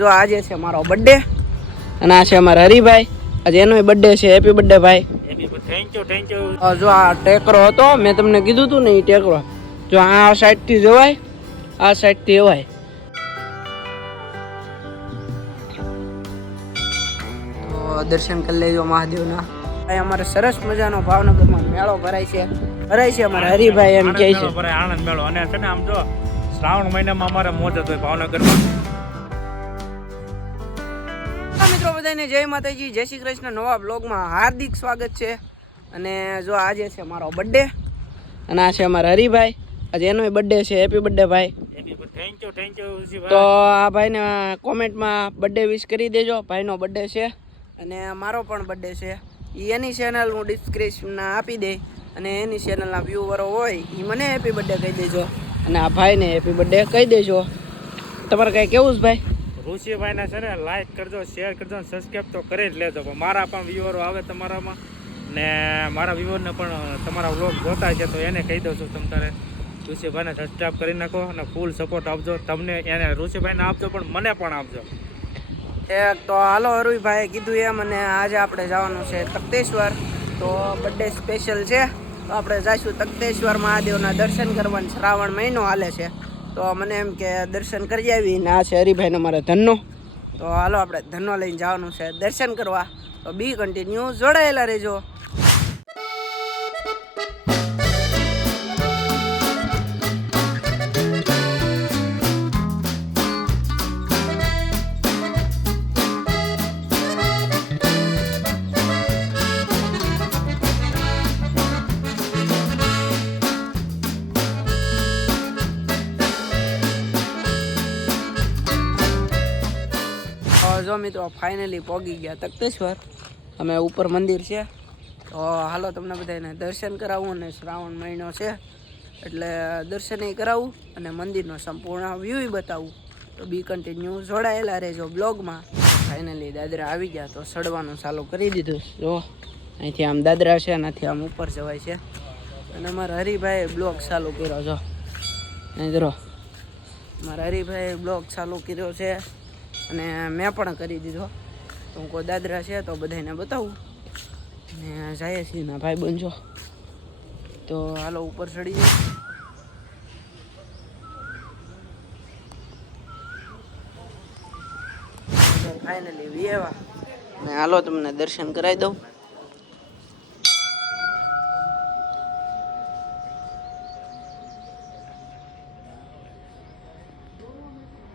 જો આજે છે મારો બર્થડે અને આ છે અમારા હરિભાઈ. આજે એનોય બર્થડે છે. હેપી બર્થડે ભાઈ. Thank you. જો આ ટેકરો હતો મેં તમને કીધું હતું ને, એ ટેકરો જો આ સાઈડ થી જવાય, આ સાઈડ થી જવાય. તો દર્શન કરી લેજો મહાદેવના. અમારે સરસ મજાનો ભાવનગરમાં મેળો ભરાય છે અમારા હરિભાઈ એમ કહે છે. આનંદ મેળો અને છે ને આમ જો શ્રાવણ મહિનામાં અમારે મોજ હતો ભાવનગરમાં. મિત્રો બધાને જય માતાજી, જય શ્રી કૃષ્ણ. નવા બ્લોગમાં હાર્દિક સ્વાગત છે. અને જો આજે છે મારો બર્થડે અને આ છે અમારા હરિભાઈ. આજે એનોય બર્થડે છે. હેપી બર્થડે ભાઈ. Thank you. તો આ ભાઈને કોમેન્ટમાં બર્થડે વિશ કરી દેજો. ભાઈનો બર્થડે છે અને મારો પણ બર્થડે છે. એની ચેનલ હું ડિસ્ક્રિપ્શનમાં આપી દઈ અને એની ચેનલના વ્યૂવરો હોય એ મને હેપી બર્થડે કહી દેજો અને આ ભાઈને હેપી બર્થડે કહી દેજો. તમારે કાંઈ કેવું છે ભાઈ? ઋષિભાઈને છે ને લાઈક કરજો, શેર કરજો, સબસ્ક્રાઈબ તો કરી જ લેજો. પણ મારા પણ વ્યુઅરો આવે તમારામાં ને મારા વ્યુઅરને પણ તમારા વ્લોગ જોતા છે તો એને કહી દઉં છું તમે તારે ઋષિભાઈને સબસ્ક્રાઈબ કરી નાખો અને ફૂલ સપોર્ટ આપજો. તમને એને ઋષિભાઈને આપજો પણ મને પણ આપજો. તો હાલો હરુભાઈએ કીધું એમ અને આજે આપણે જવાનું છે તખતેશ્વર. તો બર્થડે સ્પેશિયલ છે તો આપણે જઈશું તખતેશ્વર મહાદેવના દર્શન કરવાનું. શ્રાવણ મહિનો હાલે છે તો મને એમ કે દર્શન કરી આવી ને આ છે હરિભાઈને મારે ધનનો. તો હાલો આપણે ધનનો લઈને જવાનું છે દર્શન કરવા. તો બી કન્ટિન્યુ જોડાયેલા રહેજો. જો મિત્રો ફાઇનલી પહોંચી ગયા તખતેશ્વર. અમે ઉપર મંદિર છે તો હાલો તમને બધાને દર્શન કરાવું. અને શ્રાવણ મહિનો છે એટલે દર્શન કરાવું અને મંદિરનો સંપૂર્ણ વ્યૂ બતાવું. તો બી કન્ટિન્યુ જોડાયેલા રહેજો બ્લોગમાં. ફાઇનલી દાદરા આવી ગયા તો ચડવાનું ચાલુ કરી દીધું. જો અહીંથી આમ દાદરા છે, એનાથી આમ ઉપર જવાય છે. અને મારા હરિભાઈએ બ્લોગ ચાલુ કર્યો. જો અહીં જરો મારા હરિભાઈએ બ્લોગ ચાલુ કર્યો છે અને મેં પણ કરી દીધો. તો હું કોઈ દાદરા છે તો બધાને બતાવું ને જાય છે ના ભાઈ બનજો. તો હાલો ઉપર ચડી જાય. ફાઇનલી વિયેવા ને હાલો તમને દર્શન કરાવી દઉં.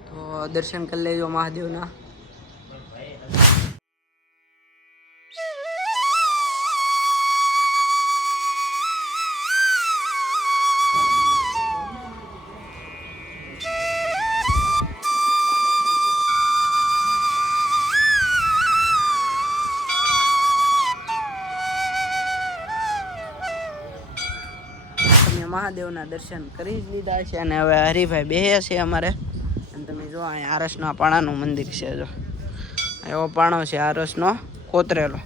તો દર્શન કરી લેજો મહાદેવના. મહાદેવના દર્શન કરી જ લીધા છે અને હવે હરિભાઈ બેહે છે અમારે. અને તમે જો અહીંયા આરસના પાણાનું મંદિર છે. જો એવો પાણો છે આરસનો કોતરેલો.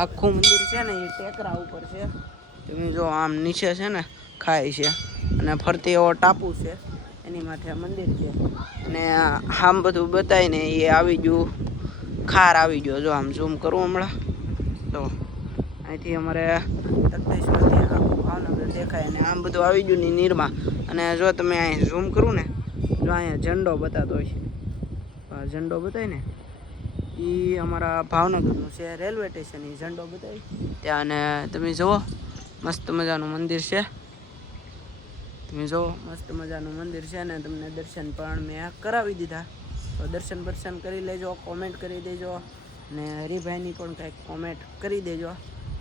આખું મંદિર છે ને એ ટેકરા ઉપર છે. તમે જો આમ નીચે છે ને ખાય છે અને ફરતી એવો ટાપુ છે, એની માથે મંદિર છે. અને આમ બધું બતાવીને એ આવી ગયું ખાર આવી ગયો. જો આમ ઝૂમ કરું હમણાં તો અહીંથી અમારે તખતેશ્વરથી ભાવનગર દેખાય અને આમ બધું આવી ગયું નીરમાં. અને જો તમે અહીં ઝૂમ કરું ને જો અહીંયા ઝંડો બતાતો હોય છે. ઝંડો બતાય ને એ અમારા ભાવનગરનું છે રેલવે સ્ટેશન. એ ઝંડો બતાવી ત્યાં. અને તમે જુઓ મસ્ત મજાનું મંદિર છે. તમે જુઓ મસ્ત મજાનું મંદિર છે ને તમને દર્શન પણ મેં કરાવી દીધા. તો દર્શન કરી લેજો, કોમેન્ટ કરી દેજો ને હરિભાઈની પણ કંઈક કોમેન્ટ કરી દેજો,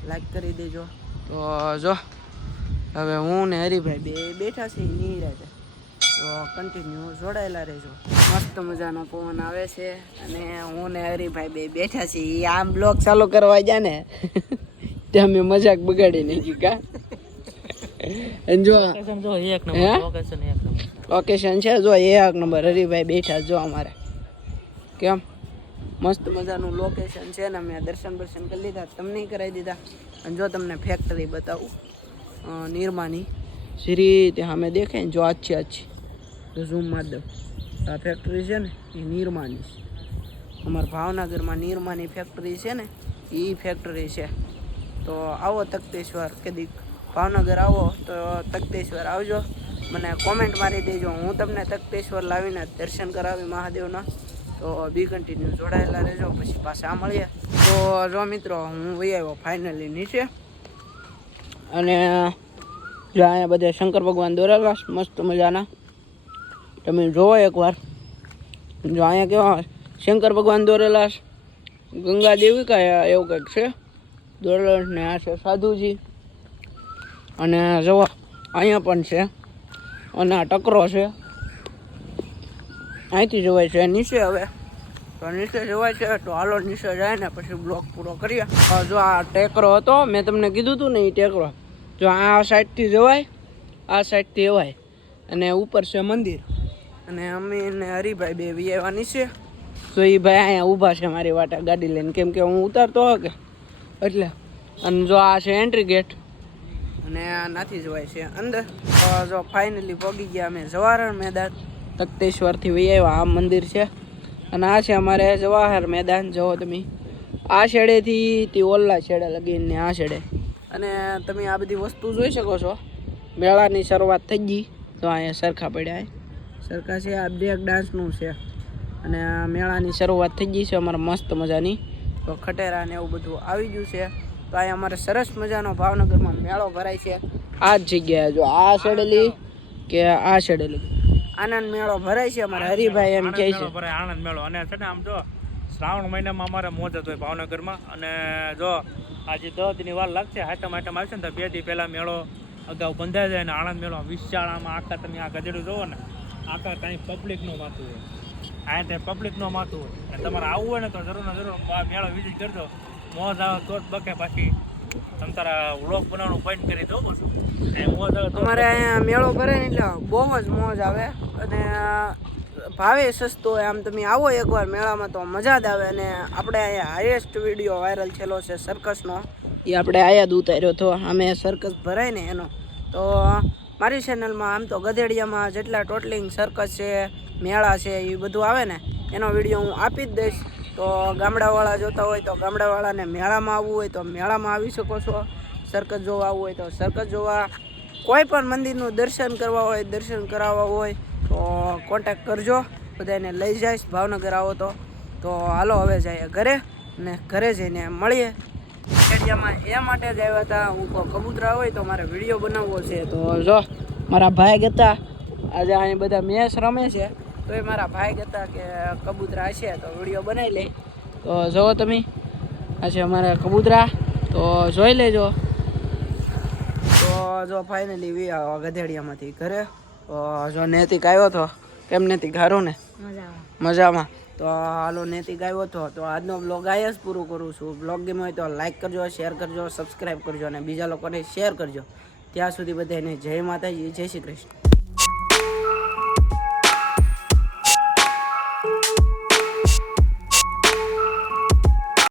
લાઈક કરી દેજો. તો જો હવે હું ને હરિભાઈ બે બેઠા છે નીરાતે. તો કન્ટિન્યુ જોડાયેલા રહેજો. મસ્ત મજાનો પવન આવે છે અને હું ને હરિભાઈ બે બેઠા છીએ. આમ બ્લોગ ચાલુ કરવા ગયા ને ત્યાં મેં મજાક બગાડી નાખી કા. જો લોકેશન છે જો 1 નંબર. હરિભાઈ બેઠા જો અમારે કેમ મસ્ત મજાનું લોકેશન છે ને. મેં દર્શન કરી લીધા, તમને કરાવી દીધા. અને જો તમને ફેક્ટરી બતાવું નિરમાની શ્રી ત્યાં અમે દેખાય ને જો આછી તો ઝૂમ માર દઉં. આ ફેક્ટરી છે ને એ નિરમાની છે. અમારા ભાવનગરમાં નિરમાની ફેક્ટરી છે ને એ ફેક્ટરી છે. તો આવો તખતેશ્વર કદીક ભાવનગર આવો તો તખતેશ્વર આવજો, મને કોમેન્ટ મારી દેજો, હું તમને તખતેશ્વર લાવીને દર્શન કરાવી મહાદેવના. તો બી કન્ટિન્યુ જોડાયેલા રહેજો, પછી પાછા મળીએ. તો જો મિત્રો હું વહી આવ્યો ફાઇનલી નીચે, અને જો અહીંયા બધા શંકર ભગવાન દોરેલા મસ્ત મજાના, તમે જોવો એકવાર. જો અહીંયા કેવા શંકર ભગવાન દોરેલા, ગંગા દેવી કા એવું કંઈક છે દોરેલા, ને આ છે સાધુજી, અને જુઓ અહીંયા પણ છે, અને આ ટકરો છે. અહીંથી જવાય છે નીચે. હવે તો નીચે જવાય છે, તો હાલો નીચે જાય ને પછી બ્લોક પૂરો કરીએ. જો આ ટેકરો હતો મેં તમને કીધું હતું ને, એ ટેકરો જો આ સાઈડથી જવાય, આ સાઈડથી જવાય, અને ઉપર છે મંદિર. અને અમે ને હરિભાઈ બે વિયાવા નીચે. તો એ ભાઈ અહીંયા ઊભા છે મારી વાટે ગાડી લઈને, કેમ કે હું ઉતારતો હકે એટલે. અને જો આ છે એન્ટ્રી ગેટ, અને આ નાથી જવાય છે અંદર. જો ફાઇનલી પહોંચી ગયા અમે જવાહર મેદાન. તખતેશ્વરથી વિયાવા આ મંદિર છે, અને આ છે અમારે જવાહર મેદાન. જુઓ તમે આ છેડેથી તે ઓલા છેડે લગીને આ છેડે. અને તમે આ બધી વસ્તુ જોઈ શકો છો. મેળાની શરૂઆત થઈ ગઈ. તો અહીંયા સરખા પડ્યા સરખા છે, આ બ્રેક ડાન્સનું છે, અને આ મેળાની શરૂઆત થઈ ગઈ છે અમારે મસ્ત મજાની. તો ખટેરા ને એવું બધું આવી ગયું છે. તો અહીંયા અમારે સરસ મજાનો ભાવનગરમાં મેળો ભરાય છે. આ જ જગ્યાએ જો આ છેડેલી કે આ છેડેલી આનંદ મેળો ભરાય છે. અમારે હરિભાઈ એમ કહે છે આનંદ મેળો. અને છે ને આમ જો શ્રાવણ મહિનામાં અમારે મોજ જ હોય ભાવનગરમાં. અને જો આજે 10 દિનની વાર લાગશે, હાટમ આવશે ને તો 2 દી પહેલાં મેળો અગાઉ બંધાઈ જાય. અને આણંદ મેળો વિશાળામાં આખા તમે આ ગજેડું જોવો ને, આખા કાંઈ પબ્લિકનું માથું હોય, આ તે પબ્લિકનું માથું હોય. અને તમારે આવવું હોય ને તો જરૂર ને જરૂર મેળો વિઝિટ કરજો. મોજ આવે તો જ બકે, બાકી તમે તારા વ્લોગ બનાવવાનું પોઈન્ટ કરી દો. મોજ આવે અમારે અહીંયા મેળો ભરે ને એટલે બહુ જ મોજ આવે, અને ભાવે સસ્તો હોય. આમ તમે આવો એકવાર મેળામાં તો મજા જ આવે. અને આપણે અહીંયા હાઈએસ્ટ વિડીયો વાયરલ થયેલો છે સર્કસનો, એ આપણે આયા જ ઉતાર્યો હતો. અમે સર્કસ ભરાય ને એનો. તો મારી ચેનલમાં આમ તો ગધેડિયામાં જેટલા ટોટલિંગ સર્કસ છે, મેળા છે, એ બધું આવે ને એનો વિડીયો હું આપી જ દઈશ. તો ગામડાવાળા જોતા હોય તો ગામડાવાળાને મેળામાં આવવું હોય તો મેળામાં આવી શકો છો. સર્કસ જોવા આવવું હોય તો સર્કસ જોવા, કોઈ પણ મંદિરનું દર્શન કરવા હોય, દર્શન કરાવવા હોય તો કોન્ટેક્ટ કરજો. બધાને લઈ જઈશ ભાવનગર આવો તો. તો હાલો હવે જઈએ ઘરે, ને ઘરે જઈને મળીએ. એરિયામાં એ માટે જ આવ્યા હતા. હું કોઈ કબૂતરા હોય તો મારે વિડીયો બનાવવો છે. તો જો મારા ભાઈ કહેતા આજે અહીં બધા મેચ રમે છે, તો એ મારા ભાઈ કહેતા કે કબૂતરા છે તો વિડીયો બનાવી લે. તો જુઓ તમે આ છે અમારા કબૂતરા, તો જોઈ લેજો. તો જો ફાઇનલી ગધેડિયામાંથી ઘરે. તો જો નૈતિક આવ્યો હતો, કેમ નૈતિક હારું ને? મજામાં. તો હાલો નૈતિક આવ્યો હતો. તો આજનો બ્લોગ આ જ પૂરું કરું છું. બ્લોગ ગમ્યો હોય તો લાઈક કરજો, શેર કરજો, સબસ્ક્રાઈબ કરજો, અને બીજા લોકોને શેર કરજો. ત્યાં સુધી બધાને જય માતાજી, જય શ્રી કૃષ્ણ.